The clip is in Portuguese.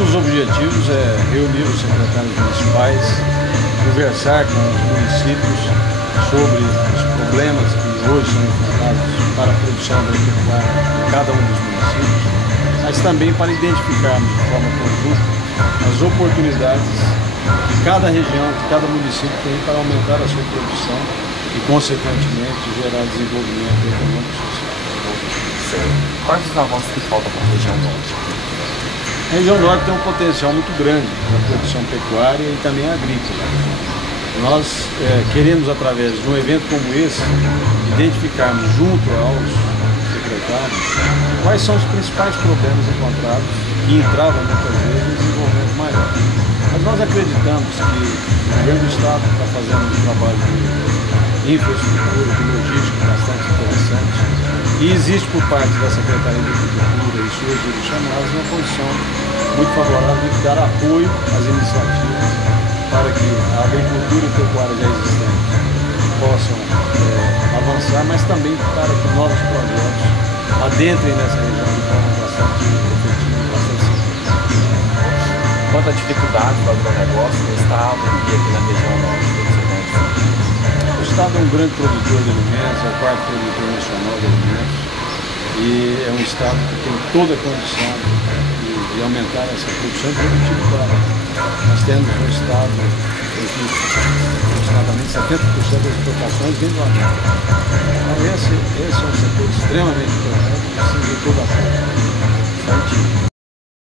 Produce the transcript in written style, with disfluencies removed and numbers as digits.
dos objetivos é reunir os secretários municipais, conversar com os municípios sobre os problemas que hoje são enfrentados para a produção agropecuária em cada um dos municípios, mas também para identificarmos de forma conjunta as oportunidades que cada região, que cada município tem para aumentar a sua produção e, consequentemente, gerar desenvolvimento econômico e social. Quais os avanços que faltam para a região norte? A região norte tem um potencial muito grande na produção pecuária e também agrícola. Nós queremos, através de um evento como esse, identificarmos junto aos secretários quais são os principais problemas encontrados que entravam muitas vezes em desenvolvimento maior. Mas nós acreditamos que o governo do Estado está fazendo um trabalho de infraestrutura, de logística bastante interessante e existe por parte da Secretaria de Agricultura e suas direcionadas uma condição muito favorável de dar apoio às iniciativas para que a agricultura e pecuária já existente possam avançar, mas também para que novos projetos adentrem nessa região de forma bastante efetiva e bastante simples. Quanto à dificuldade do agronegócio no Estado e aqui na região norte do Ocidente? O Estado é um grande produtor de alimentos, é o quarto produtor nacional de alimentos e é um Estado que tem toda a condição de aumentar essa produção e produtividade. Nós temos um Estado em que aproximadamente 70% das exportações vêm do agro. Então esse é um setor extremamente importante que precisa de toda a forma.